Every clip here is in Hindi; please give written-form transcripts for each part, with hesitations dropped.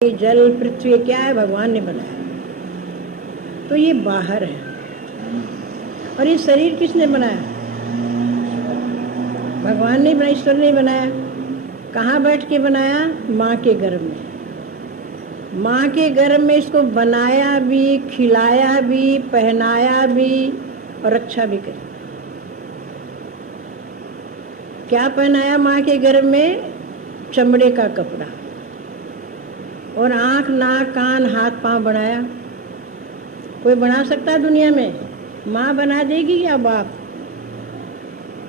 जल पृथ्वी क्या है, भगवान ने बनाया। तो ये बाहर है। और ये शरीर किसने बनाया? भगवान ने बनाया, ईश्वर ने बनाया। कहाँ बैठ के बनाया? माँ के गर्भ में। माँ के गर्भ में इसको बनाया भी, खिलाया भी, पहनाया भी और रक्षा भी करी। क्या पहनाया माँ के गर्भ में? चमड़े का कपड़ा। और आँख, नाक, कान, हाथ, पांव बनाया। कोई बना सकता है दुनिया में? माँ बना देगी या बाप?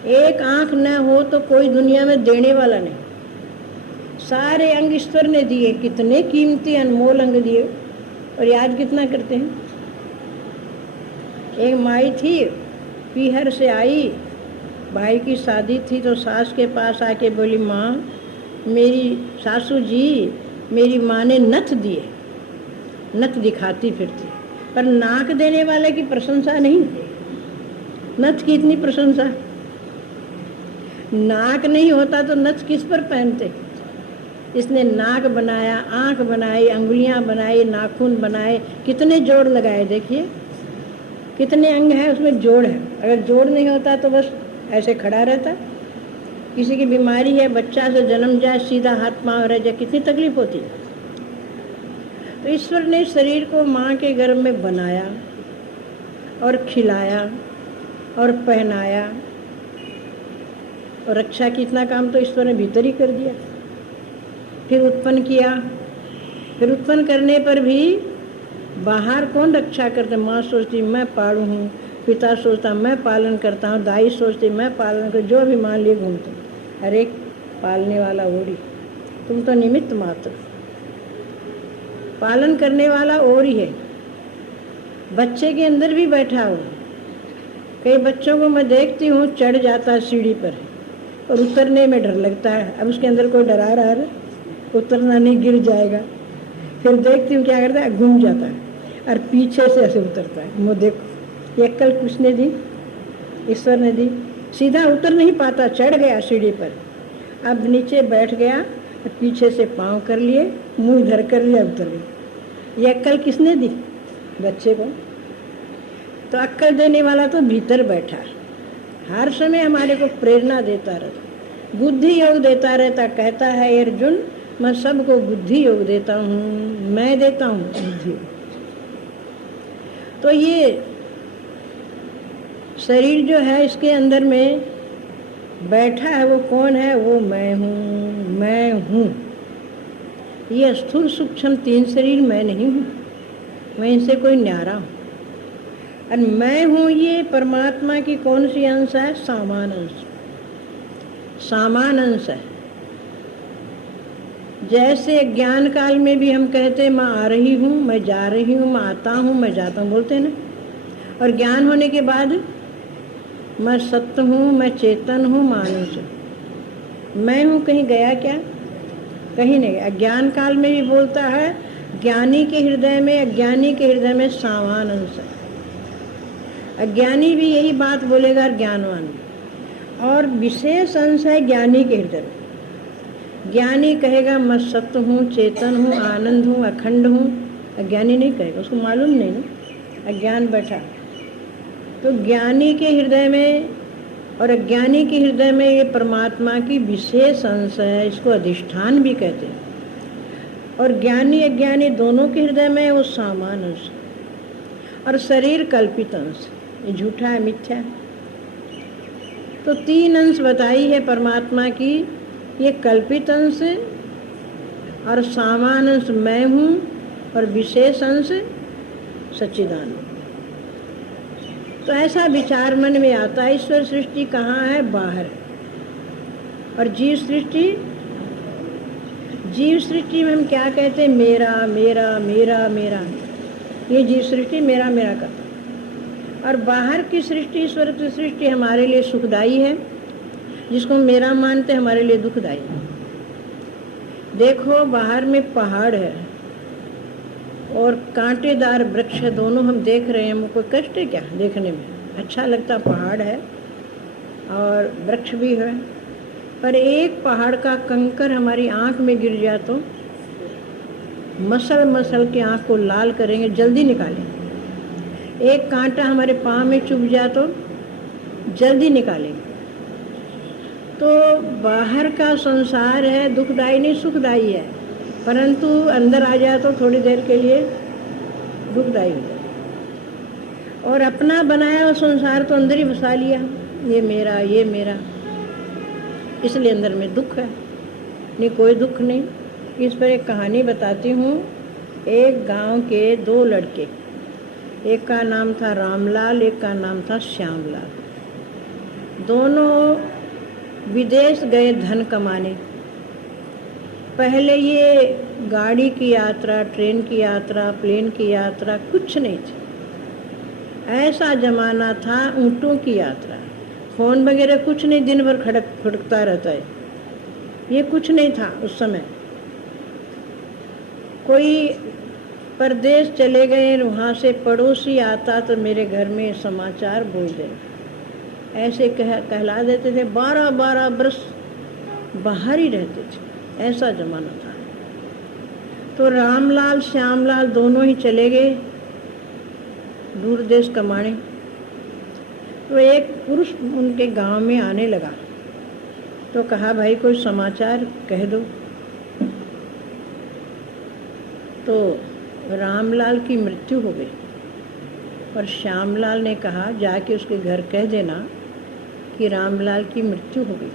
एक आँख न हो तो कोई दुनिया में देने वाला नहीं। सारे अंग ईश्वर ने दिए, कितने कीमती अनमोल अंग दिए, और याद कितना करते हैं। एक माई थी, पीहर से आई, भाई की शादी थी तो सास के पास आके बोली, माँ मेरी सासू जी, मेरी माँ ने नथ दिए। नथ दिखाती फिरती, पर नाक देने वाले की प्रशंसा नहीं। नथ की इतनी प्रशंसा। नाक नहीं होता तो नथ किस पर पहनते? इसने नाक बनाया, आँख बनाई, अंगुलियां बनाई, नाखून बनाए, कितने जोड़ लगाए। देखिए कितने अंग हैं, उसमें जोड़ है। अगर जोड़ नहीं होता तो बस ऐसे खड़ा रहता। किसी की बीमारी है, बच्चा से जन्म जाए सीधा हाथ पांव रह जाए, कितनी तकलीफ होती। तो ईश्वर ने शरीर को माँ के गर्भ में बनाया और खिलाया और पहनाया, और रक्षा की इतना काम तो ईश्वर ने भीतर ही कर दिया। फिर उत्पन्न किया। फिर उत्पन्न करने पर भी बाहर कौन रक्षा करते? माँ सोचती मैं पालू हूँ, पिता सोचता मैं पालन करता हूँ, दाई सोचती मैं पालन कर, जो भी मान लिए घूमते। अरे पालने वाला ओरी, तुम तो निमित्त मात्र। पालन करने वाला और ही है। बच्चे के अंदर भी बैठा हो। कई बच्चों को मैं देखती हूँ चढ़ जाता है सीढ़ी पर और उतरने में डर लगता है। अब उसके अंदर कोई डरा रहा है, उतरना नहीं, गिर जाएगा। फिर देखती हूँ क्या करता है, घूम जाता है और पीछे से ऐसे उतरता है। वो देखो, ये अक्ल किसने दी? ईश्वर ने दी। सीधा उतर नहीं पाता, चढ़ गया सीढ़ी पर, अब नीचे बैठ गया, पीछे से पाँव कर लिए, मुंह इधर कर लिया, उतर गई। ये अक्ल किसने दी? बच्चे को। तो अक्ल देने वाला तो भीतर बैठा, हर समय हमारे को प्रेरणा देता रहता, बुद्धि योग देता रहता। कहता है अर्जुन, मैं सबको बुद्धि योग देता हूँ, मैं देता हूँ बुद्धि। तो ये शरीर जो है, इसके अंदर में बैठा है, वो कौन है? वो मैं हूँ, मैं हूँ। ये स्थूल सूक्ष्म तीन शरीर मैं नहीं हूँ, मैं इनसे कोई न्यारा हूँ। और मैं हूँ ये परमात्मा की कौन सी अंश है? सामान अंश। सामान अंश है। जैसे ज्ञान काल में भी हम कहते हैं मैं आ रही हूँ, मैं जा रही हूँ, मैं आता हूँ, मैं जाता हूँ, बोलते हैं ना। और ज्ञान होने के बाद मैं सत्य हूँ, मैं चेतन हूँ, मानुष हूँ। मैं हूँ कहीं गया क्या? कहीं नहीं गया। ज्ञान काल में भी बोलता है, ज्ञानी के हृदय में, अज्ञानी के हृदय में सामान अंश है। अज्ञानी भी यही बात बोलेगा, ज्ञानवान भी। और विशेष अंश है ज्ञानी के हृदय में। ज्ञानी कहेगा मैं सत्य हूँ, चेतन हूँ, आनंद हूँ, अखंड हूँ। अज्ञानी नहीं कहेगा, उसको मालूम नहीं ना, अज्ञान बैठा। तो ज्ञानी के हृदय में और अज्ञानी के हृदय में ये परमात्मा की विशेष अंश है, इसको अधिष्ठान भी कहते हैं। और ज्ञानी अज्ञानी दोनों के हृदय में वो सामान अंश। और शरीर कल्पित अंश, ये झूठा है, मिथ्या है। तो तीन अंश बताई है परमात्मा की, ये कल्पित अंश और सामान अंश मैं हूँ, और विशेष अंश सच्चिदानंद। तो ऐसा विचार मन में आता है, ईश्वर सृष्टि कहाँ है? बाहर। और जीव सृष्टि, जीव सृष्टि में हम क्या कहते हैं? मेरा मेरा मेरा मेरा। ये जीव सृष्टि मेरा मेरा करता। और बाहर की सृष्टि, ईश्वर की सृष्टि हमारे लिए सुखदाई है, जिसको मेरा मानते हमारे लिए दुखदाई है। देखो बाहर में पहाड़ है और कांटेदार वृक्ष है, दोनों हम देख रहे हैं। हमको कोई कष्ट है क्या देखने में? अच्छा लगता, पहाड़ है और वृक्ष भी है। पर एक पहाड़ का कंकर हमारी आँख में गिर जाए तो मसल मसल के आँख को लाल करेंगे, जल्दी निकालें। एक कांटा हमारे पाँव में चुभ जाए तो जल्दी निकालेंगे। तो बाहर का संसार है दुखदाई नहीं सुखदाई है, परंतु अंदर आ जाए तो थोड़ी देर के लिए दुखदाई हो जाए। और अपना बनाया हुआ संसार तो अंदर ही बसा लिया, ये मेरा ये मेरा, इसलिए अंदर में दुख है। नहीं कोई दुख नहीं। इस पर एक कहानी बताती हूँ। एक गांव के दो लड़के, एक का नाम था रामलाल, एक का नाम था श्यामलाल। दोनों विदेश गए धन कमाने। पहले ये गाड़ी की यात्रा, ट्रेन की यात्रा, प्लेन की यात्रा कुछ नहीं थी। ऐसा जमाना था ऊँटों की यात्रा, फ़ोन वगैरह कुछ नहीं, दिन भर खड़कता रहता है, ये कुछ नहीं था उस समय। कोई परदेश चले गए, वहाँ से पड़ोसी आता तो मेरे घर में समाचार बोल दे, ऐसे कहला देते थे। 12-12 बरस बाहर ही रहते थे, ऐसा जमाना था। तो रामलाल श्यामलाल दोनों ही चले गए दूर देश कमाने। तो एक पुरुष उनके गांव में आने लगा, तो कहा भाई कोई समाचार कह दो। तो रामलाल की मृत्यु हो गई और श्यामलाल ने कहा जाके उसके घर कह देना कि रामलाल की मृत्यु हो गई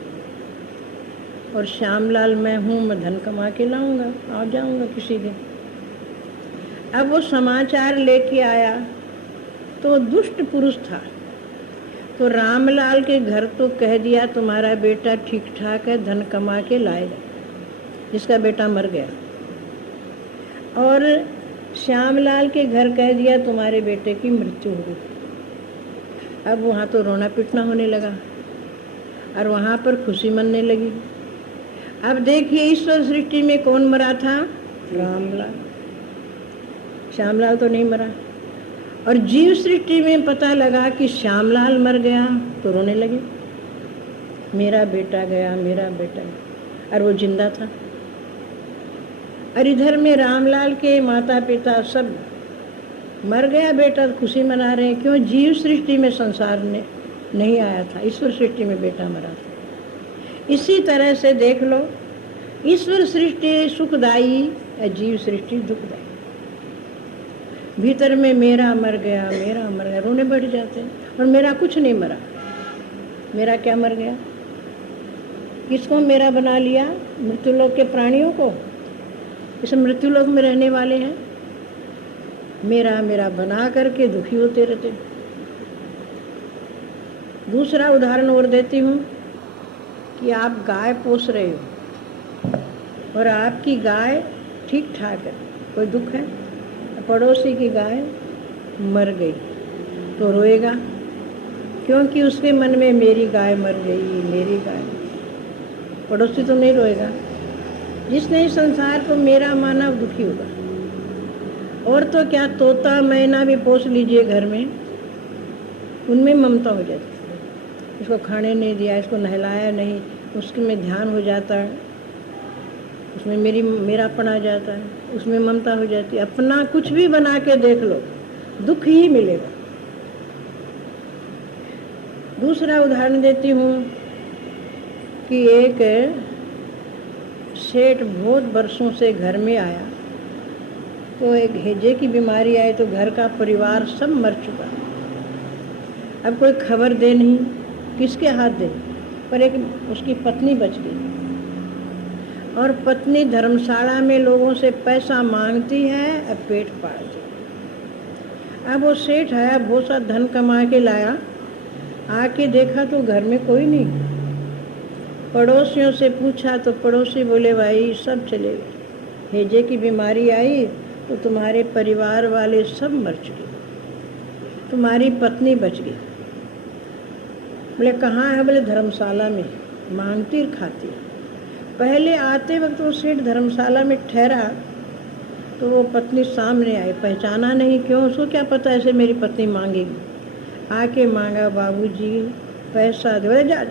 और श्यामलाल मैं हूँ, मैं धन कमा के लाऊंगा, आ जाऊंगा किसी दिन। अब वो समाचार लेके आया तो दुष्ट पुरुष था, तो रामलाल के घर तो कह दिया तुम्हारा बेटा ठीक ठाक है, धन कमा के लाएगा, जिसका बेटा मर गया। और श्यामलाल के घर कह दिया तुम्हारे बेटे की मृत्यु हो गई। अब वहाँ तो रोना पिटना होने लगा और वहाँ पर खुशी मनने लगी। अब देखिए ईश्वर सृष्टि में कौन मरा था? रामलाल। श्यामलाल तो नहीं मरा। और जीव सृष्टि में पता लगा कि श्यामलाल मर गया तो रोने लगे, मेरा बेटा गया, मेरा बेटा गया, और वो जिंदा था। और इधर में रामलाल के माता पिता सब मर गया बेटा, खुशी मना रहे हैं। क्यों? जीव सृष्टि में संसार ने नहीं आया था, ईश्वर सृष्टि में बेटा मरा था। इसी तरह से देख लो, ईश्वर सृष्टि सुखदाई या जीव सृष्टि दुखदाई। भीतर में मेरा मर गया, मेरा मर गया, रोने बैठ जाते हैं। और मेरा कुछ नहीं मरा, मेरा क्या मर गया? किसको मेरा बना लिया? मृत्युलोक के प्राणियों को, इस मृत्युलोक में रहने वाले हैं। मेरा मेरा बना करके दुखी होते रहते। दूसरा उदाहरण और देती हूँ कि आप गाय पोस रहे हो और आपकी गाय ठीक ठाक है, कोई दुख है, पड़ोसी की गाय मर गई तो रोएगा, क्योंकि उसके मन में मेरी गाय मर गई, मेरी गाय। पड़ोसी तो नहीं रोएगा। जिसने इस संसार को मेरा माना दुखी होगा। और तो क्या, तोता मैना भी पोस लीजिए घर में, उनमें ममता हो जाती है। इसको खाने नहीं दिया, इसको नहलाया नहीं, उसके में ध्यान हो जाता है, उसमें मेरापन आ जाता है, उसमें ममता हो जाती है। अपना कुछ भी बना के देख लो, दुख ही मिलेगा। दूसरा उदाहरण देती हूँ कि एक सेठ बहुत वर्षों से घर में आया, तो एक हैजे की बीमारी आई तो घर का परिवार सब मर चुका। अब कोई खबर दे नहीं, किसके हाथ दे? पर एक उसकी पत्नी बच गई, और पत्नी धर्मशाला में लोगों से पैसा मांगती है और पेट पालती। अब वो सेठ आया, बहुत सा धन कमा के लाया, आके देखा तो घर में कोई नहीं। पड़ोसियों से पूछा तो पड़ोसी बोले भाई सब चले गए, हैजे की बीमारी आई तो तुम्हारे परिवार वाले सब मर चुके, तुम्हारी पत्नी बच गई। बोले कहाँ है? बोले धर्मशाला में, मांगती और खाती। पहले आते वक्त वो सेठ धर्मशाला में ठहरा तो वो पत्नी सामने आई, पहचाना नहीं। क्यों? उसको क्या पता ऐसे मेरी पत्नी मांगेगी। आके मांगा, बाबूजी पैसा दे। बोले जा जा।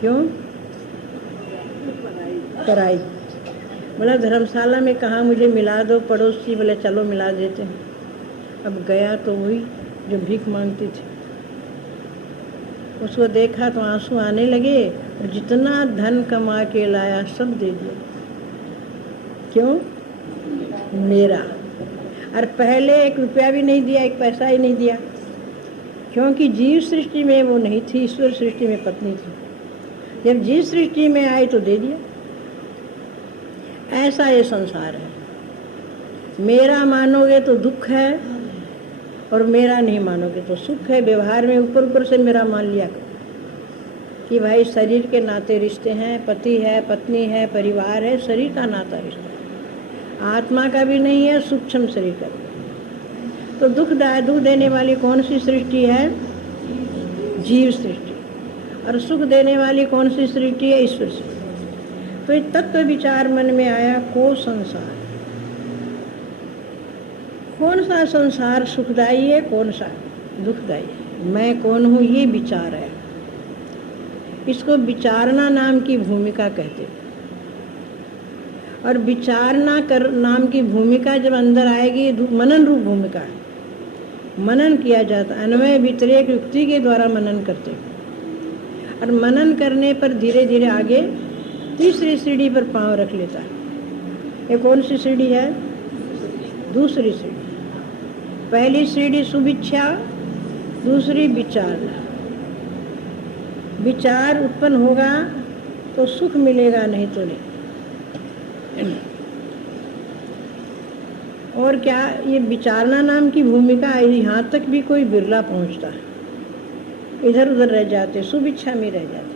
क्यों? पराई। बोला धर्मशाला में कहाँ मुझे मिला दो, पड़ोसी बोले चलो मिला देते हैं। अब गया तो वही जो भीख मांगती थी, उसको देखा तो आंसू आने लगे, और जितना धन कमा के लाया सब दे दिया। क्यों? मेरा। और पहले 1 रुपया भी नहीं दिया, 1 पैसा ही नहीं दिया, क्योंकि जीव सृष्टि में वो नहीं थी, ईश्वर सृष्टि में पत्नी थी। जब जीव सृष्टि में आई तो दे दिया। ऐसा ये संसार है। मेरा मानोगे तो दुख है, और मेरा नहीं मानोगे तो सुख है। व्यवहार में ऊपर ऊपर से मेरा मान लिया कि भाई शरीर के नाते रिश्ते हैं, पति है, पत्नी है, परिवार है, शरीर का नाता रिश्ता है। आत्मा का भी नहीं है, सूक्ष्म शरीर का भी। तो दुख देने वाली कौन सी सृष्टि है? जीव सृष्टि। और सुख देने वाली कौन सी सृष्टि है? ईश्वर सृष्टि। तो ये तत्व विचार मन में आया, को संसार, कौन सा संसार सुखदायी है, कौन सा दुखदायी है, मैं कौन हूँ, ये विचार है। इसको विचारना नाम की भूमिका कहते हैं। और विचारना कर नाम की भूमिका जब अंदर आएगी, मनन रूप भूमिका है। मनन किया जाता, अन्वय व्यतिरेक युक्ति के द्वारा मनन करते हैं। और मनन करने पर धीरे धीरे आगे तीसरी सीढ़ी पर पांव रख लेता है। ये कौन सी सीढ़ी है? दूसरी सीढ़ी। पहली सीढ़ी सुविच्छा, दूसरी विचार। विचार उत्पन्न होगा तो सुख मिलेगा, नहीं तो नहीं। और क्या ये विचारना नाम की भूमिका, यहाँ तक भी कोई बिरला पहुँचता है, इधर उधर रह जाते, सुविच्छा में रह जाते।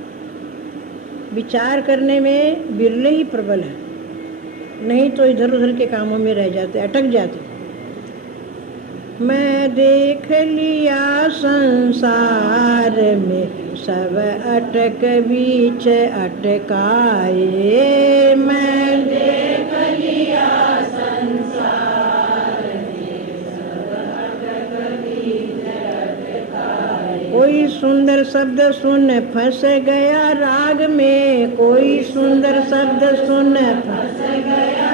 विचार करने में बिरले ही प्रबल है, नहीं तो इधर उधर के कामों में रह जाते, अटक जाते। मैं देख लिया संसार में सब अटक बीच अटकाए। मैं देख लिया संसार में सब अटक बीच अटकाए। कोई सुंदर शब्द सुन फंस गया राग में, कोई सुंदर शब्द सुन फंस गया।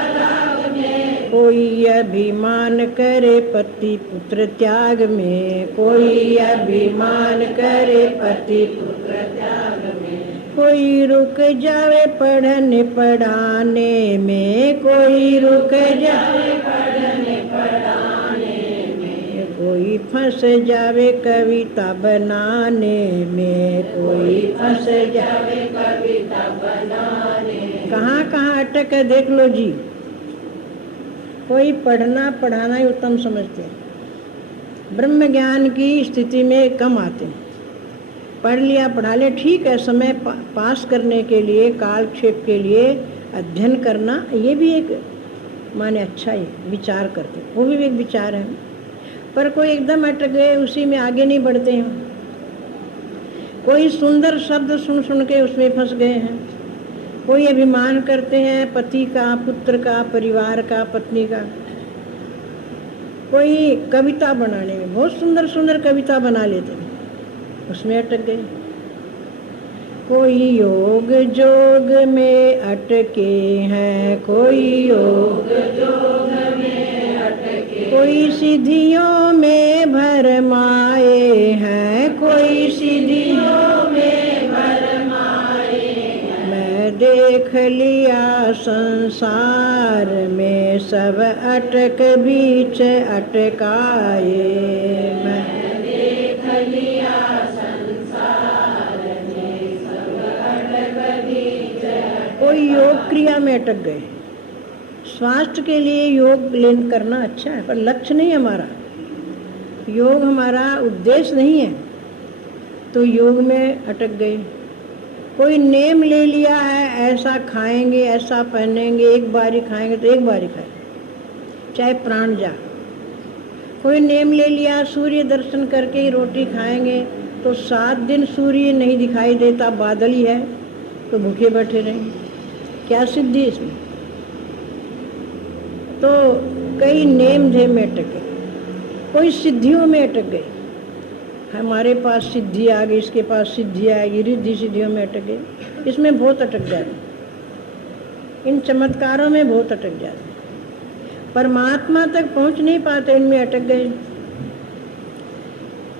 कोई अभिमान करे पति पुत्र त्याग में, कोई अभिमान करे पति पुत्र त्याग में। कोई रुक जावे पढ़ने पढ़ाने में, कोई रुक जावे पढ़ने पढ़ाने में। कोई फंस जावे कविता बनाने में, कोई फंस जावे कविता बनाने में। कहाँ कहाँ अटक है देख लो जी। कोई पढ़ना पढ़ाना ही उत्तम समझते हैं, ब्रह्म ज्ञान की स्थिति में कम आते हैं। पढ़ लिया पढ़ा लिया ठीक है, समय पास करने के लिए, कालक्षेप के लिए अध्ययन करना, ये भी एक माने अच्छा ही विचार करते, वो भी एक विचार है। पर कोई एकदम अटक गए, उसी में आगे नहीं बढ़ते हैं। कोई सुंदर शब्द सुन सुन के उसमें फंस गए हैं। कोई अभिमान करते हैं पति का, पुत्र का, परिवार का, पत्नी का। कोई कविता बनाने में बहुत सुंदर सुंदर कविता बना लेते हैं, उसमें अटक गए। कोई योग जोग में अटके हैं, कोई योग जोग में अटके। कोई सिद्धियों में भरमाए हैं, कोई सिद्धियों में भरमाए हैं। मैं देख लिया संसार में सब अटक बीच अटकाए। मैं देख लिया कोई योग क्रिया में अटक गए। स्वास्थ्य के लिए योग लेन करना अच्छा है, पर लक्ष्य नहीं हमारा, योग हमारा उद्देश्य नहीं है, तो योग में अटक गए। कोई नेम ले लिया है, ऐसा खाएंगे, ऐसा पहनेंगे, एक बारी खाएंगे तो एक बारी खाए, चाहे प्राण जा। कोई नेम ले लिया, सूर्य दर्शन करके ही रोटी खाएंगे, तो 7 दिन सूर्य नहीं दिखाई देता, बादल ही है, तो भूखे बैठे रहेंगे, क्या सिद्धि इसमें। तो कई नेम धेम में अटक गए, कोई सिद्धियों में अटक गए। हमारे पास सिद्धि आ गई, इसके पास सिद्धि आएगी, रिद्धि सिद्धियों में अटक गए, इसमें बहुत अटक जाए। इन चमत्कारों में बहुत अटक जाते, परमात्मा तक पहुंच नहीं पाते, इनमें अटक गए।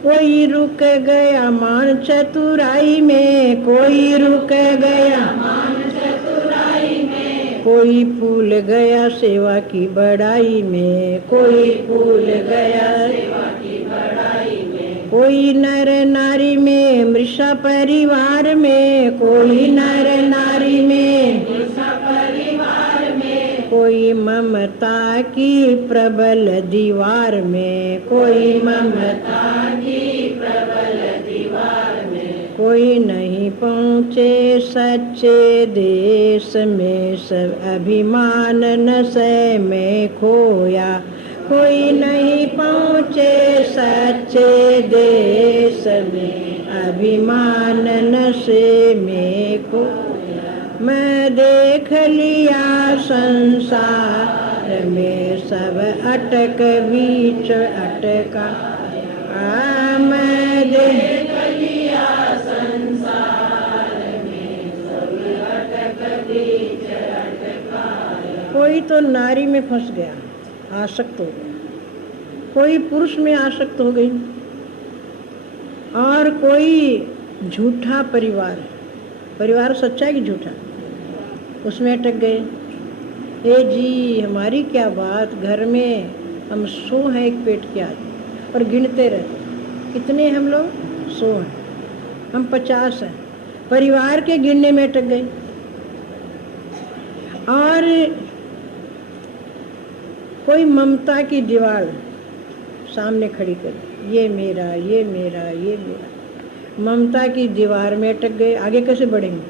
कोई रुक गया मान चतुराई में, कोई रुक गया मान चतुराई में, कोई भूल गया सेवा की बड़ाई में, कोई भूल गया सेवा की बड़ाई में, कोई नर नारी में मृषा परिवार में, कोई नर नारी में मृषा परिवार में, कोई ममता की प्रबल दीवार में, कोई ममता की प्रबल दीवार में, कोई नहीं पहुँचे सच्चे देश में, सब अभिमान नशे में खोया, कोई नहीं पहुँचे सच्चे देश में, अभिमान नशे में खोया। मैं देख लिया संसार में सब अटक बीच अटका, मैं देख लिया संसार में सब अटक बीच अटका। कोई तो नारी में फंस गया, आसक्त हो गया, कोई पुरुष में आसक्त हो गई, और कोई झूठा परिवार, परिवार सच्चा कि झूठा, उसमें अटक गए। ए जी हमारी क्या बात, घर में हम 100 हैं एक पेट के आदमी, और गिनते रहते कितने हम लोग, 100 हैं, हम 50 हैं, परिवार के गिनने में अटक गए। और कोई ममता की दीवार सामने खड़ी कर, ये मेरा ये मेरा ये मेरा, ममता की दीवार में अटक गए। आगे कैसे बढ़ेंगे,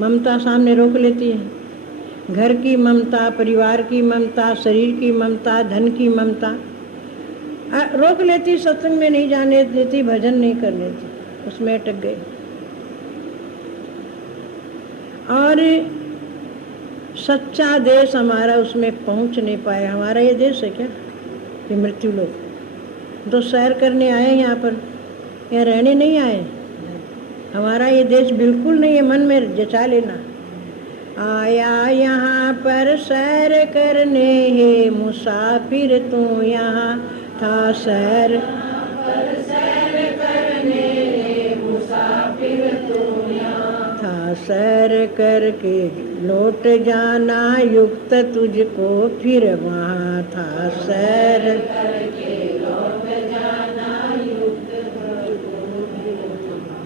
ममता सामने रोक लेती है, घर की ममता, परिवार की ममता, शरीर की ममता, धन की ममता रोक लेती, सत्संग में नहीं जाने देती, भजन नहीं करने देती, उसमें अटक गए। और सच्चा देश हमारा उसमें पहुंच नहीं पाया। हमारा ये देश है क्या, ये मृत्यु लोक, तो सैर करने आए यहाँ पर, यहाँ रहने नहीं आए। हमारा ये देश बिल्कुल नहीं है, मन में जचा लेना। आया यहाँ पर सैर करने हे मुसाफिर तू यहाँ था, सैर करने हे मुसाफिर तू यहाँ था, सैर करके लौट जाना युक्त तुझको फिर वहाँ था, सैर करके लौट जाना युक्त तुझको फिर वहाँ।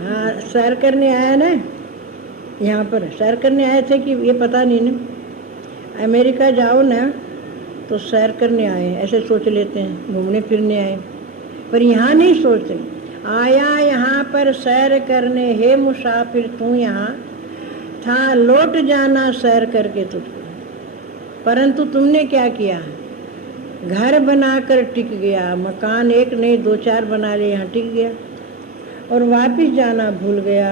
हाँ, सैर करने आया ना, यहाँ पर सैर करने आए थे कि ये पता नहीं ना। अमेरिका जाओ ना तो सैर करने आए, ऐसे सोच लेते हैं, घूमने फिरने आए, पर यहाँ नहीं सोचते। आया यहाँ पर सैर करने हे मुसाफिर तू यहाँ था, लौट जाना सैर करके तुझको। परंतु तुमने क्या किया, घर बनाकर टिक गया, मकान एक नहीं 2-4 बना ले, यहाँ टिक गया, और वापिस जाना भूल गया।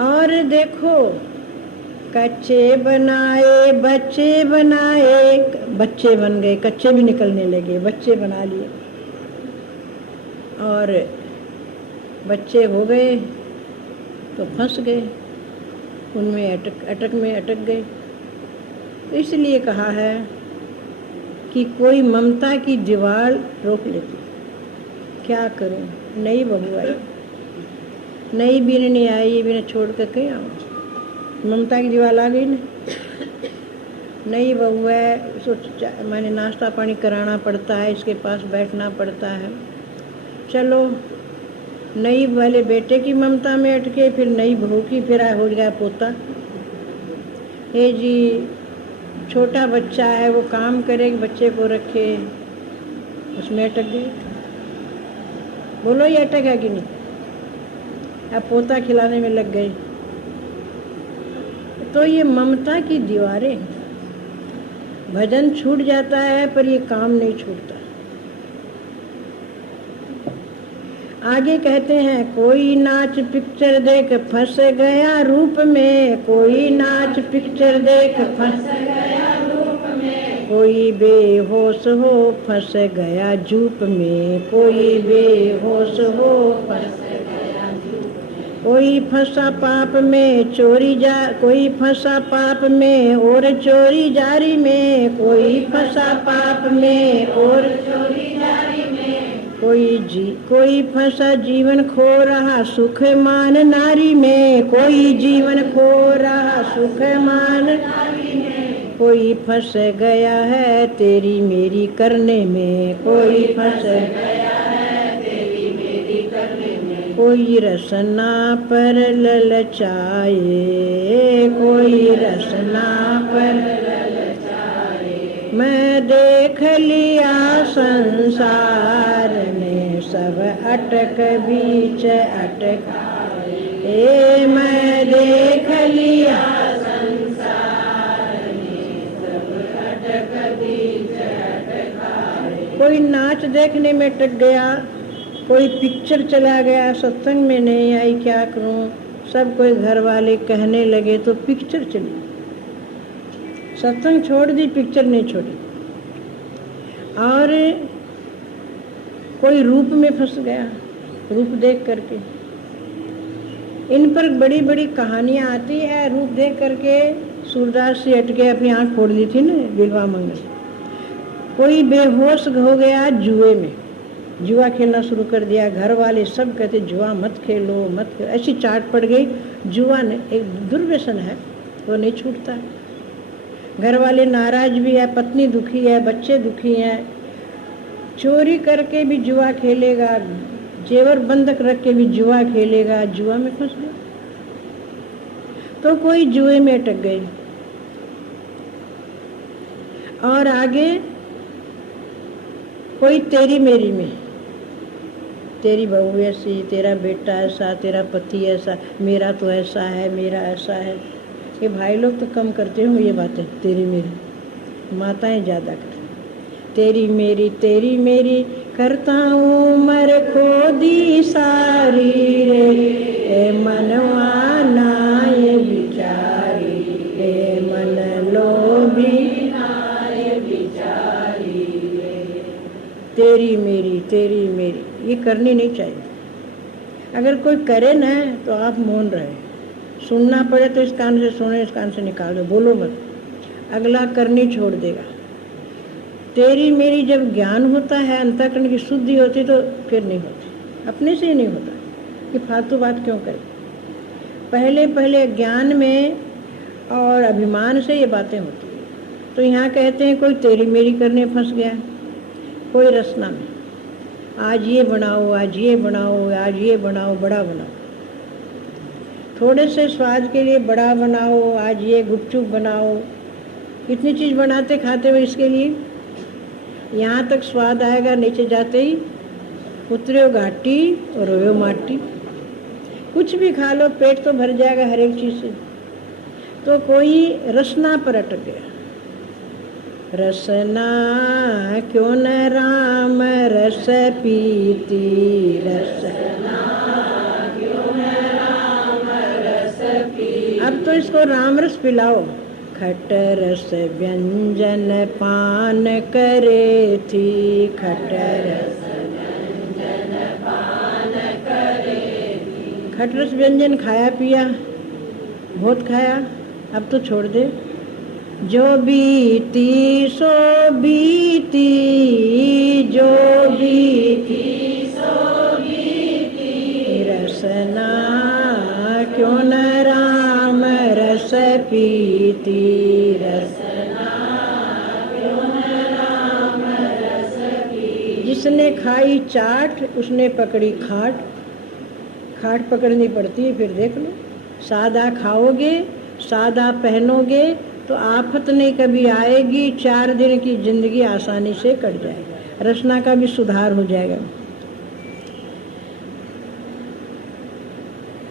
और देखो कच्चे बनाए बच्चे बनाए, बच्चे बन गए, कच्चे भी निकलने लगे, बच्चे बना लिए, और बच्चे हो गए तो फंस गए, उनमें अटक में अटक गए। इसलिए कहा है कि कोई ममता की दीवार रोक लेती। क्या करूं, नई बहू आई, नई बीननी आई, ये बीन छोड़ कर कहीं आऊँ, ममता की दीवार आ गई ना। नई बहू है, उसको मैंने नाश्ता पानी कराना पड़ता है, इसके पास बैठना पड़ता है। चलो नई वाले बेटे की ममता में अटके, फिर नई बहू की, फिर हो गया पोता। हे जी छोटा बच्चा है, वो काम करे, बच्चे को रखे, उसमें अटक गए। बोलो ये अटक है कि नहीं। अब पोता खिलाने में लग गए। तो ये ममता की दीवारें, भजन छूट जाता है पर ये काम नहीं छूटता। आगे कहते हैं कोई नाच पिक्चर देख फंस गया रूप में, कोई नाच पिक्चर देख फंस गया रूप में, कोई बेहोश हो फंस गया जूप में, कोई बेहोश हो फंस गया कोई फंसा पाप में कोई फंसा पाप में और चोरी जारी में, कोई फंसा पाप में और चोरी जारी में, कोई फंसा जीवन खो रहा सुख मान नारी में, कोई जीवन खो रहा सुख मान नारी में, कोई फंस गया है तेरी मेरी करने में, कोई फंस गया है तेरी मेरी करने में, कोई रसना पर ललचाए, कोई रसना पर ललचाए, मैं देख लिया संसार ने सब अटक बीच अटकाए, मैं देख लिया संसार ने सब अटक बीच अटकाए। कोई नाच देखने में अटक गया, कोई पिक्चर चला गया, सत्संग में नहीं आई क्या करूं, सब कोई घर वाले कहने लगे तो पिक्चर चली, सत्संग छोड़ दी, पिक्चर नहीं छोड़ी। और कोई रूप में फंस गया, रूप देख करके, इन पर बड़ी बड़ी कहानियां आती है। रूप देख करके सूरदास जी हटके अपनी आंख फोड़ दी थी ना बिल्वा मंगल। कोई बेहोश हो गया जुए में, जुआ खेलना शुरू कर दिया, घर वाले सब कहते जुआ मत खेलो मत खेलो, ऐसी चाट पड़ गई। जुआ ने एक दुर्व्यसन है, वो नहीं छूटता। घर वाले नाराज भी है, पत्नी दुखी है, बच्चे दुखी हैं, चोरी करके भी जुआ खेलेगा, जेवर बंधक रख के भी जुआ खेलेगा, जुआ में फंस गया। तो कोई जुए में अटक गए। और आगे कोई तेरी मेरी में, तेरी बहू ऐसी, तेरा बेटा ऐसा, तेरा पति ऐसा, मेरा तो ऐसा है, मेरा ऐसा है। ये भाई लोग तो कम करते हो ये बातें, तेरी मेरी, माताएं ज़्यादा करती। तेरी मेरी करता हूँ मर खोदी सारी रे, मनवा नाय बिचारी रे, मन लोभी नाय बिचारी रे। तेरी मेरी ये करनी नहीं चाहिए। अगर कोई करे ना तो आप मौन रहे, सुनना पड़े तो इस कान से सुने, इस कान से निकाल दो, बोलो मत, अगला करनी छोड़ देगा। तेरी मेरी जब ज्ञान होता है, अंतःकरण की शुद्धि होती तो फिर नहीं होती, अपने से ही नहीं होता कि फालतू बात क्यों करें। पहले ज्ञान में और अभिमान से ये बातें होती है। तो यहाँ कहते हैं कोई तेरी मेरी करने फंस गया, कोई रसना में, आज ये बनाओ, आज ये बनाओ, आज ये बनाओ, बड़ा बनाओ, थोड़े से स्वाद के लिए बड़ा बनाओ, आज ये गुपचुप बनाओ, इतनी चीज़ बनाते खाते हुए इसके लिए यहाँ तक स्वाद आएगा, नीचे जाते ही उतरे घाटी और रोयो माटी। कुछ भी खा लो पेट तो भर जाएगा हर एक चीज़ से। तो कोई रसना पर अटक गया, रसना क्यों न राम रस पीती, रसना क्यों न राम रस पीती। अब तो इसको राम रस पिलाओ। खट रस व्यंजन पान करे थी, खट रस व्यंजन पान करे थी। खट रस व्यंजन खाया पिया, बहुत खाया, अब तो छोड़ दे। जो बीती सो बीती, जो बीती सो बीती, रसना क्यों न राम रस पीती, रसना क्यों न राम रस पीती। जिसने खाई चाट उसने पकड़ी खाट, खाट पकड़नी पड़ती है। फिर देख लो, सादा खाओगे, सादा पहनोगे तो आफत नहीं कभी आएगी, 4 दिन की जिंदगी आसानी से कट जाएगी, रचना का भी सुधार हो जाएगा।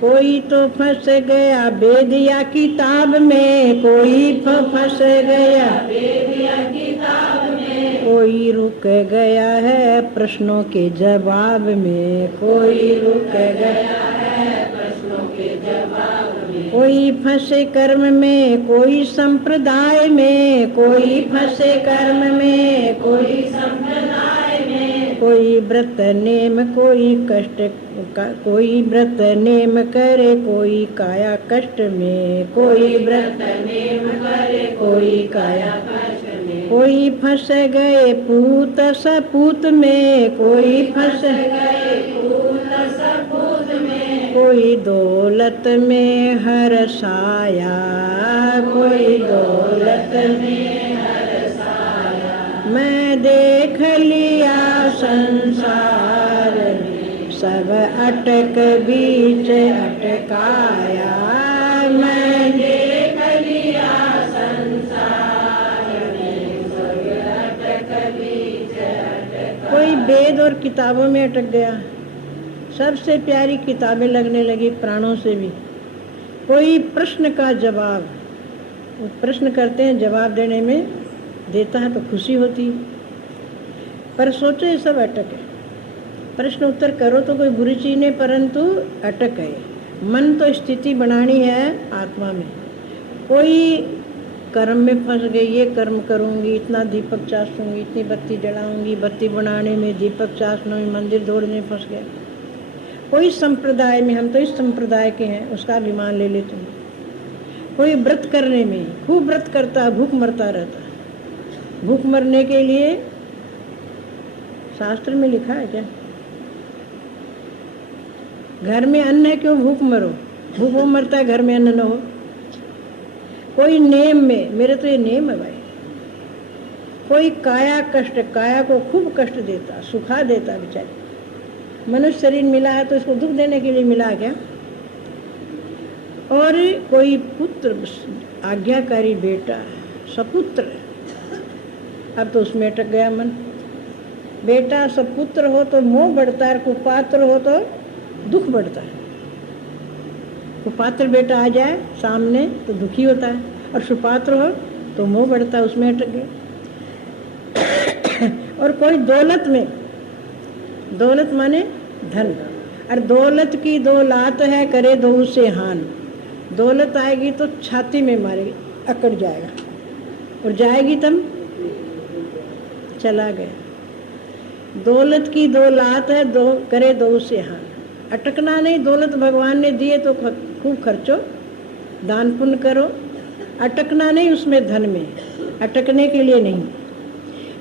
कोई तो फंस गया वेद या किताब में, कोई फंस गया वेद या किताब में, कोई रुक गया है प्रश्नों के जवाब में, कोई रुक गया है प्रश्नों के जवाब में। कोई फंसे कर्म में, कोई संप्रदाय में, कोई फंसे कर्म में, कोई संप्रदाय में, कोई व्रत नेम कोई कष्ट कोई व्रत नेम करे कोई काया कष्ट में, कोई व्रत नेम करे कोई काया कष्ट में, कोई फंस गए पूत सपूत में, कोई फंस गए पूत सपूत में, कोई दौलत में हर्षाया, कोई दौलत में हर्षाया। मैं देख लिया संसार में सब अटक बीच अटकाया, मैं देख लिया संसार में सब अटक बीच अटकाया। कोई वेद और किताबों में अटक गया, सबसे प्यारी किताबें लगने लगी प्राणों से भी। कोई प्रश्न का जवाब, प्रश्न करते हैं जवाब देने में देता है तो खुशी होती है, पर सोचे सब अटक है। प्रश्न उत्तर करो तो कोई बुरी चीज़ नहीं, परंतु अटक है। मन तो स्थिति बनानी है आत्मा में। कोई कर्म में फंस गई, ये कर्म करूँगी, इतना दीपक चासूँगी, इतनी बत्ती जलाऊँगी, बत्ती बनाने में दीपक चासने में मंदिर दौड़ने में फंस गया। कोई संप्रदाय में, हम तो इस संप्रदाय के हैं, उसका अभिमान ले लेते हैं। कोई व्रत करने में खूब व्रत करता, भूख मरता रहता। भूख मरने के लिए शास्त्र में लिखा है क्या? घर में अन्न है क्यों भूख मरो? भूख वो मरता है घर में अन्न न हो। कोई नेम में, मेरे तो ये नेम है भाई। कोई काया कष्ट, काया को खूब कष्ट देता, सुखा देता बेचारी। मनुष्य शरीर मिला है तो इसको दुख देने के लिए मिला क्या? और कोई पुत्र, आज्ञाकारी बेटा, सपुत्र, अब तो उसमें अटक गया मन। बेटा सपुत्र हो तो मोह बढ़ता है, कुपात्र हो तो दुख बढ़ता है। कुपात्र बेटा आ जाए सामने तो दुखी होता है, और सुपात्र हो तो मोह बढ़ता है, उसमें अटक गया। और कोई दौलत में, दौलत माने धन, और दौलत की दो लात है करे दो उसे हान। दौलत आएगी तो छाती में मारेगी, अकड़ जाएगा, और जाएगी तब चला गया। दौलत की दो लात है, दो करे दो उसे हान। अटकना नहीं, दौलत भगवान ने दिए तो खूब खर्चो, दान पुण्य करो। अटकना नहीं उसमें, धन में अटकने के लिए नहीं।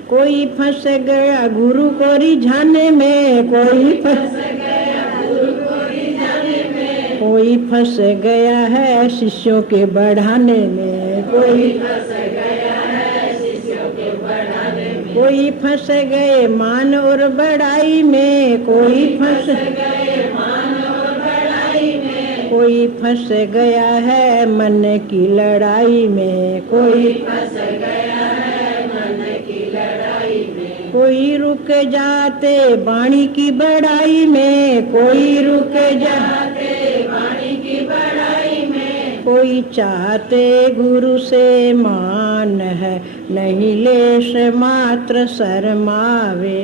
कोई फंस गया गुरु को रिझाने में, कोई फंस गया गुरु को रिझाने में, कोई फंस गया है शिष्यों के बढ़ाने में, कोई फंस गया है शिष्यों के बढ़ाने में, कोई फंस गए मान और बड़ाई में, कोई फंस गए मान और बड़ाई में, कोई फंस गया है मन की लड़ाई में, कोई फंस गया है मन की लड़ाई में, कोई रुक जाते वाणी की बड़ाई में, कोई रुक जाते वाणी की बड़ाई में, कोई चाहते गुरु से मान है नहीं लेश मात्र शर्मावे,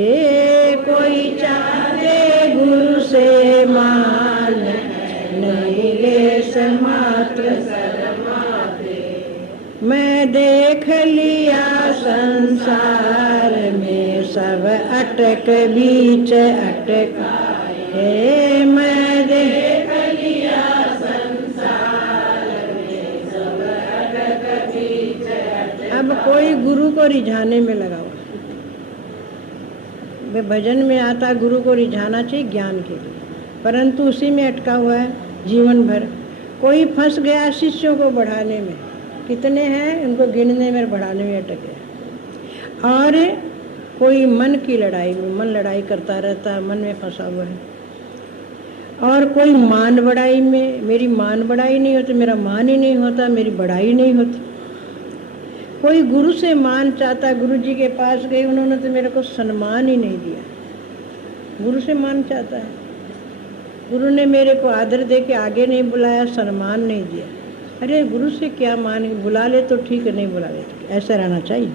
कोई चाहते गुरु से मान है नहीं लेश मात्र शर्मावे। मैं देख लिया संसार में सब अटक बीच अटकाए, मैं देख लिया संसार में सब अटक बीच अटकाए। अब कोई गुरु को रिझाने में लगा हुआ। भजन में आता गुरु को रिझाना चाहिए ज्ञान के लिए, परंतु उसी में अटका हुआ है जीवन भर। कोई फंस गया शिष्यों को बढ़ाने में, कितने हैं उनको गिनने में, बढ़ाने में अटक गया। और कोई मन की लड़ाई में, मन लड़ाई करता रहता है, मन में फंसा हुआ है। और कोई मान बढ़ाई में, मेरी मान बढ़ाई नहीं होती, मेरा मान ही नहीं होता, मेरी बढ़ाई नहीं होती। कोई गुरु से मान चाहता, गुरु जी के पास गई, उन्होंने तो मेरे को सम्मान ही नहीं दिया। गुरु से मान चाहता है, गुरु ने मेरे को आदर दे के आगे नहीं बुलाया, सम्मान नहीं दिया। अरे गुरु से क्या मान, बुला ले तो ठीक है, नहीं बुला ले तो ऐसा रहना चाहिए।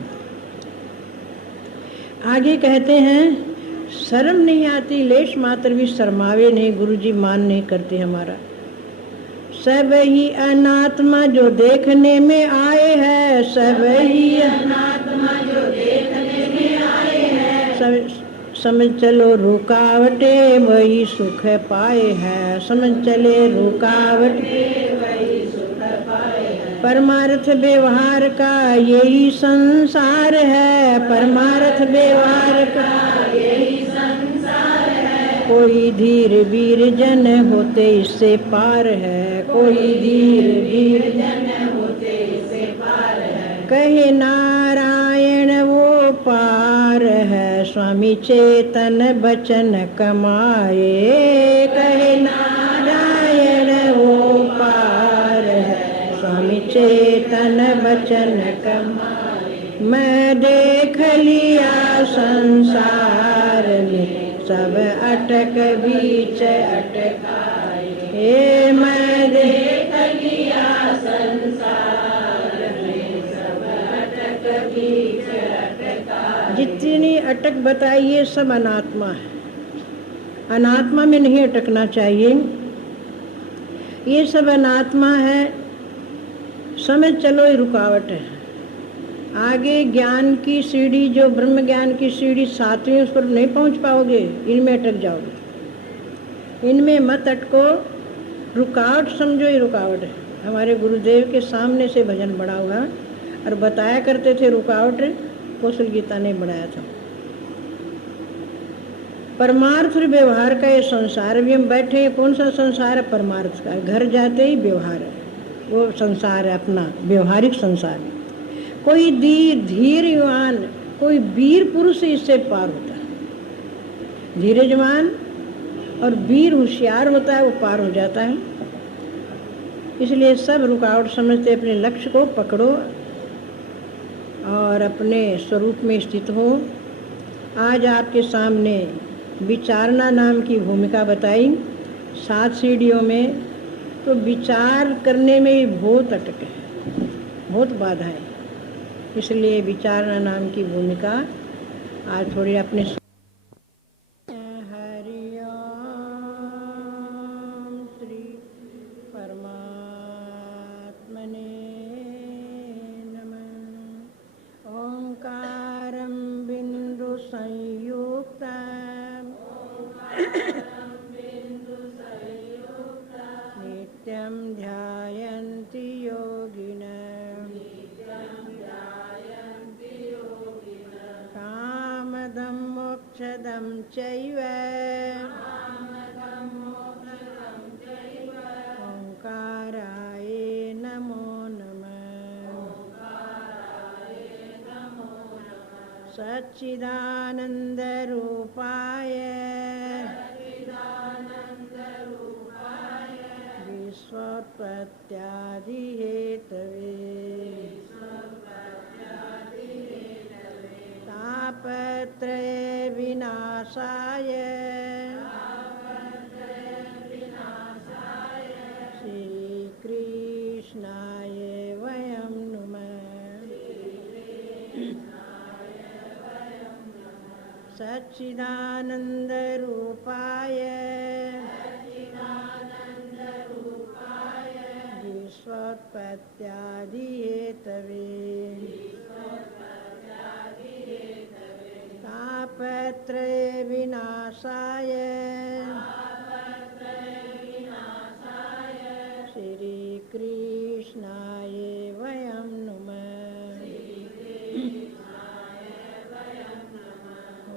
आगे कहते हैं शर्म नहीं आती, लेश मात्र भी शर्मावे नहीं, गुरु जी मान नहीं करते हमारा। सब ही अनात्मा जो देखने में आए हैं, सब ही अनात्मा जो देखने में आए हैं, समझ चलो रुकावटे वही सुख पाए है, समझ चले रुकावटे वही सुख पाए है। परमार्थ व्यवहार का यही संसार है, परमार्थ व्यवहार का यही संसार है। कोई धीर वीर जन होते इससे पार है, कोई धीर वीर जन होते इससे पार है। कहे नारायण वो पार है, स्वामी चेतन बचन कमाए। कहे नारायण वो पार है, स्वामी चेतन बचन कमाए। मैं देख लिया संसार में सब अटक बीच अटकाए। हे मैं देख लिया संसार में सब अटक बीच अटकाए। जितनी अटक बताई ये सब अनात्मा है, अनात्मा में नहीं अटकना चाहिए। ये सब अनात्मा है, समझ चलो ये रुकावट है। आगे ज्ञान की सीढ़ी, जो ब्रह्म ज्ञान की सीढ़ी 7वीं, उस पर नहीं पहुंच पाओगे, इनमें अटक जाओगे। इनमें मत अटको, रुकावट समझो ये रुकावट है। हमारे गुरुदेव के सामने से भजन बड़ा हुआ और बताया करते थे रुकावट, कौशल गीता ने बढ़ाया था। परमार्थ और व्यवहार का ये संसार भी हम बैठे हैं, कौन सा संसार है? परमार्थ का। घर जाते ही व्यवहार है, वो संसार है अपना, व्यवहारिक संसार। कोई धीर युवान, कोई वीर पुरुष इससे पार होता है। धीरजवान और वीर होशियार होता है, वो पार हो जाता है। इसलिए सब रुकावट समझते अपने लक्ष्य को पकड़ो और अपने स्वरूप में स्थित हो। आज आपके सामने विचारना नाम की भूमिका बताई 7 सीढ़ियों में। तो विचार करने में भी बहुत अटक है, बहुत बाधा है। इसलिए विचारना नाम की भूमिका आज थोड़ी अपने हरि ओम श्री परमात्मने नमः। ओंकारं बिंदु संयुक्तं नित्यं ध्यायन्ति योगिनः कामदं मोक्षदं चैव ओंकाराय नमो नमः। सच्चिदानन्दरूपाय विश्वोत्पत्त्यादिहेतवे तापत्रय विनाशाय श्रीकृष्णाय वयं नुमः। सच्चिदानन्दरूपाय विश्वोत्पत्त्यादिहेतवे तापत्रय विनाशाय श्रीकृष्णाय वयं नुमः। ॐ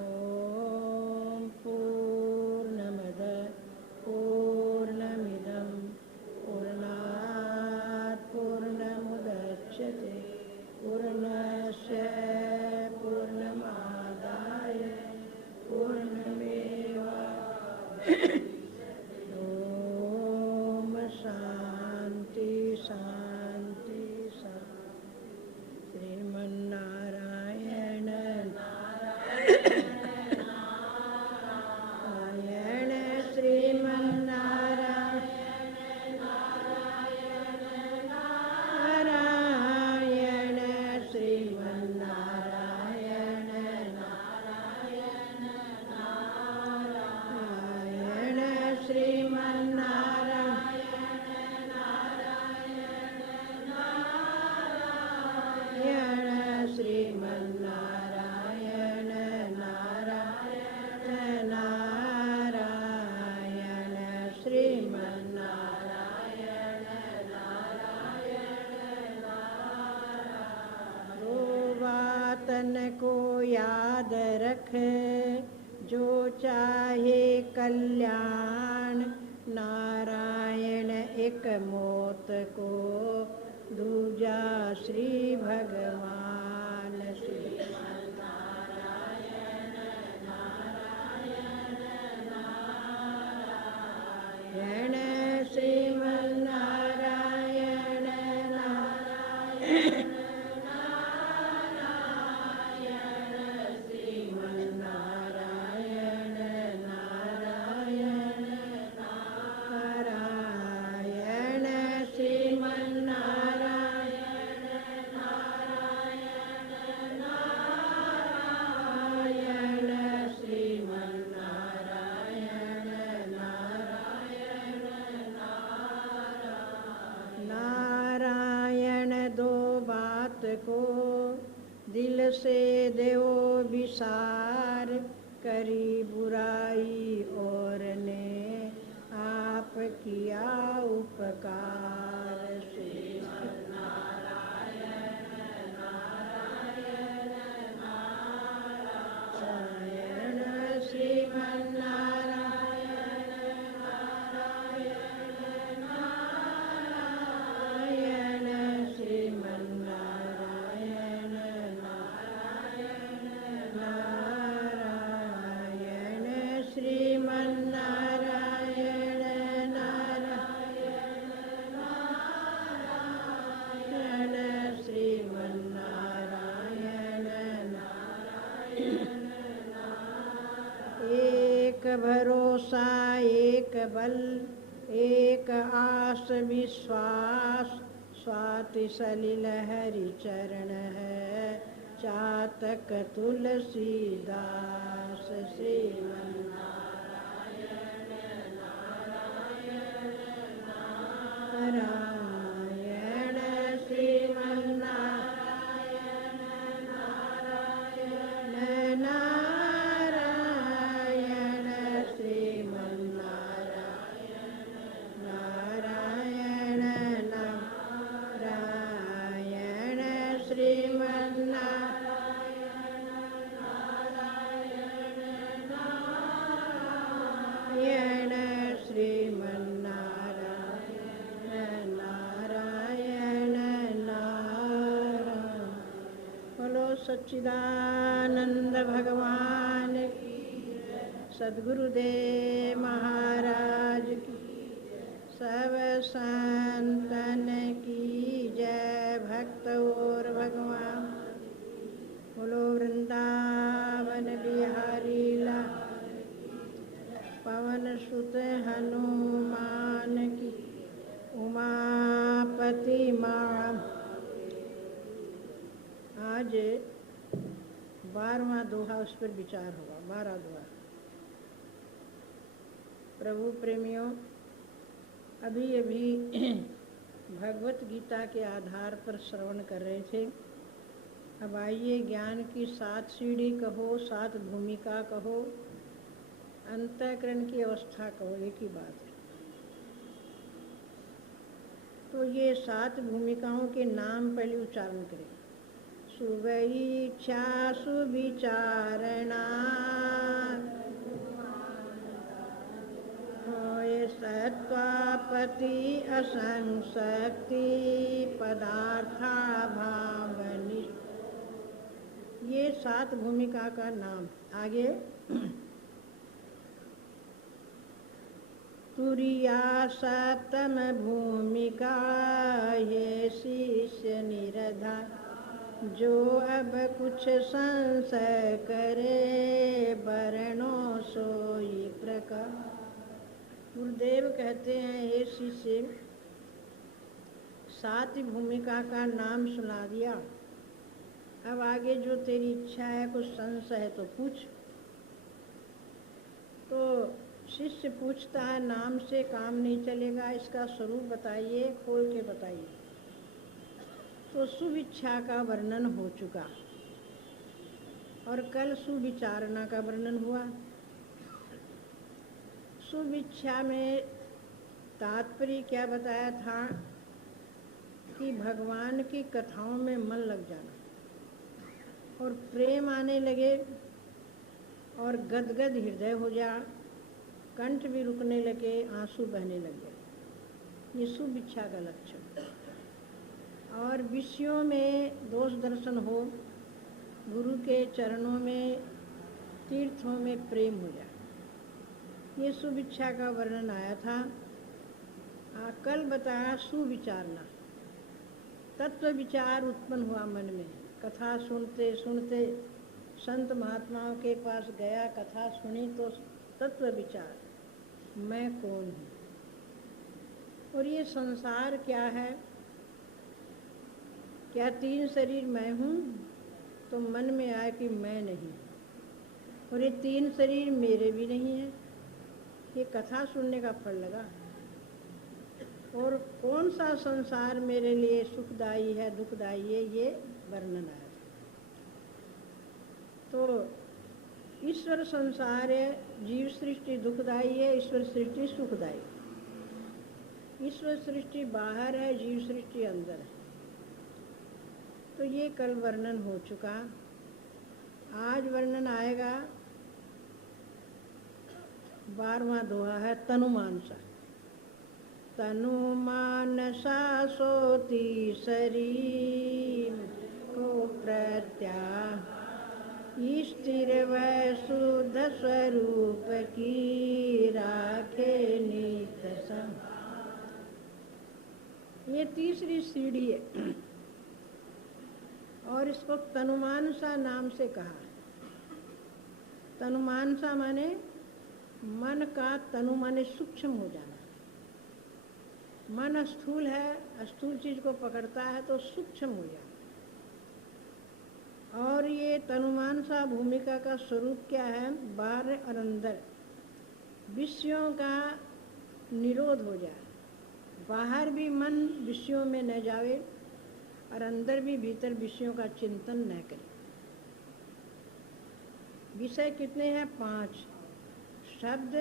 पूर्णमद पूर्णमिदं पूर्णात् पूर्णमुदच्यते पूर्णस्य पूर्णमादाय पूर्णमेवावशिष्यते। ॐ शान्ति शान्ति शान्ति। श्रीमन्नारायण नारायण श्रीमन्नारायण नारायण श्रीमन्नारायण नारायण श्रीमन्नारायण चिंतन को याद रख, जो चाहे कल्याण। नारायण एक मोत को, दूजा श्री भगवान। श्रीमन नारायण नारायण नारायण, श्रीमन नारायण नारायण नारायण, श्रीमन नारायण नारायण नारायण, श्रीमन नारायण नारायण नारायण, श्रीमन नारायण नारायण नारायण। नारायण दो बात को दिल से देव विसार, करी बुराई और ने आप किया उपकार। श्रीमन नारायण नारायण नारायण, श्रीमन नारायण नारायण नारायण, श्रीमन नारायण नारायण नारायण, श्रीमन नारायण नारायण नारायण, श्रीमन नारायण नारायण नारायण। एक भरोसा एक बल, एक आस विश्वास, स्वाति सलिल हरि चरण है, चातक तुलसीदास। श्रीमन नारायण नारायण नारायण, श्रीमन नारायण नारायण नारायण, श्रीमन नारायण नारायण नारायण, श्रीमन नारायण नारायण नारायण, श्रीमन नारायण नारायण नारायण। बोलो सच्चिदानंद भगवान की, सद्गुरुदेव महाराज की, सब संतन की जय। भक्त और भगवान बोलो वृंदावन बिहारी लाल, पवन सुत हनुमान की, उमापति माँ। आज 12वां दोहा उस पर विचार होगा। 12 दोहा। प्रभु प्रेमियों, अभी अभी भगवत गीता के आधार पर श्रवण कर रहे थे। अब आइए ज्ञान की 7 सीढ़ी कहो, 7 भूमिका कहो, अंतःकरण की अवस्था कहो, एक ही बात है। तो ये 7 भूमिकाओं के नाम पहले उच्चारण करें। सुवैच्छा सुविचारणा, होय सत्वापति असंशक्ति, पदार्थाभावनिष्ठ। ये 7 भूमिका का नाम। आगे तुरिया सप्तम भूमिका, ये शिष्य निरधार, जो अब कुछ संशय करे, वर्णों सोई प्रकार। गुरुदेव कहते हैं, हे शिष्य, 7 भूमिका का नाम सुना दिया। अब आगे जो तेरी इच्छा है, कुछ संशय है तो पूछ। तो शिष्य पूछता है, नाम से काम नहीं चलेगा, इसका स्वरूप बताइए, खोल के बताइए। तो सुविच्छा का वर्णन हो चुका और कल सुविचारणा का वर्णन हुआ। सुविच्छा में तात्पर्य क्या बताया था कि भगवान की कथाओं में मन लग जाना और प्रेम आने लगे और गदगद हृदय हो जा, कंठ भी रुकने लगे, आंसू बहने लगे, ये शुभ इच्छा का लक्षण। और विषयों में दोष दर्शन हो, गुरु के चरणों में, तीर्थों में प्रेम हो जाए, ये शुभ इच्छा का वर्णन आया था। कल बताया सुविचारना, तत्व विचार उत्पन्न हुआ मन में। कथा सुनते सुनते संत महात्माओं के पास गया, कथा सुनी तो तत्व विचार, मैं कौन हूँ और ये संसार क्या है, क्या तीन शरीर मैं हूँ? तो मन में आया कि मैं नहीं, और ये तीन शरीर मेरे भी नहीं है। ये कथा सुनने का फल लगा। और कौन सा संसार मेरे लिए सुखदायी है दुखदायी है, ये वर्णन आया था। तो ईश्वर संसार है, जीव सृष्टि दुखदायी है, ईश्वर सृष्टि सुखदायी। ईश्वर सृष्टि बाहर है, जीव सृष्टि अंदर है। तो ये कल वर्णन हो चुका। आज वर्णन आएगा 12वां दोहा है तनुमानसा। तनुमानसा सोती शरीर को प्रत्याह, स्थिर वह शुद्ध स्वरूप की राखे नित सम। ये तीसरी सीढ़ी है और इसको तनुमानसा नाम से कहा। तनुमानसा माने मन का, तनु माने सूक्ष्म हो जाना। मन स्थूल है, स्थूल चीज को पकड़ता है तो सूक्ष्म हो जाता। और ये तनुमानसा भूमिका का स्वरूप क्या है? बाहर और अंदर विषयों का निरोध हो जाए। बाहर भी मन विषयों में न जावे और अंदर भी भीतर विषयों का चिंतन न करे। विषय कितने हैं? 5, शब्द,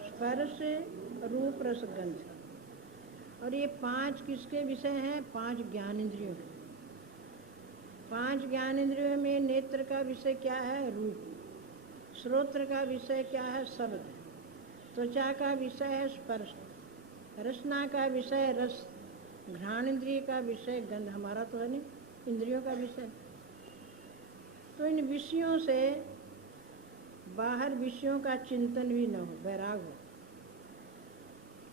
स्पर्श, रूप, रस, गंध। और ये 5 किसके विषय हैं? 5 ज्ञानेंद्रियों। 5 ज्ञानेंद्रियों में नेत्र का विषय क्या है? रूप। श्रोत्र का विषय क्या है? शब्द। त्वचा का विषय है स्पर्श। रसना का विषय रस। घ्राणेंद्रिय का विषय गंध। हमारा तो है नहीं, इंद्रियों का विषय। तो इन विषयों से बाहर विषयों का चिंतन भी न हो, वैराग हो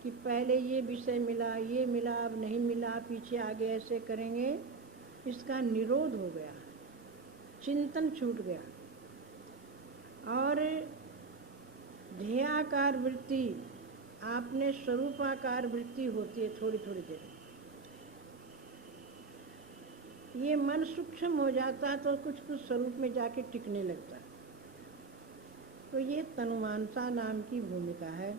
कि पहले ये विषय मिला, ये मिला, अब नहीं मिला, पीछे आगे ऐसे करेंगे। इसका निरोध हो गया, चिंतन छूट गया। और ध्येयाकार वृत्ति, आपने स्वरूपाकार वृत्ति होती है थोड़ी थोड़ी देर। ये मन सूक्ष्म हो जाता है तो कुछ कुछ स्वरूप में जाके टिकने लगता है। तो ये तनुमानसा नाम की भूमिका है।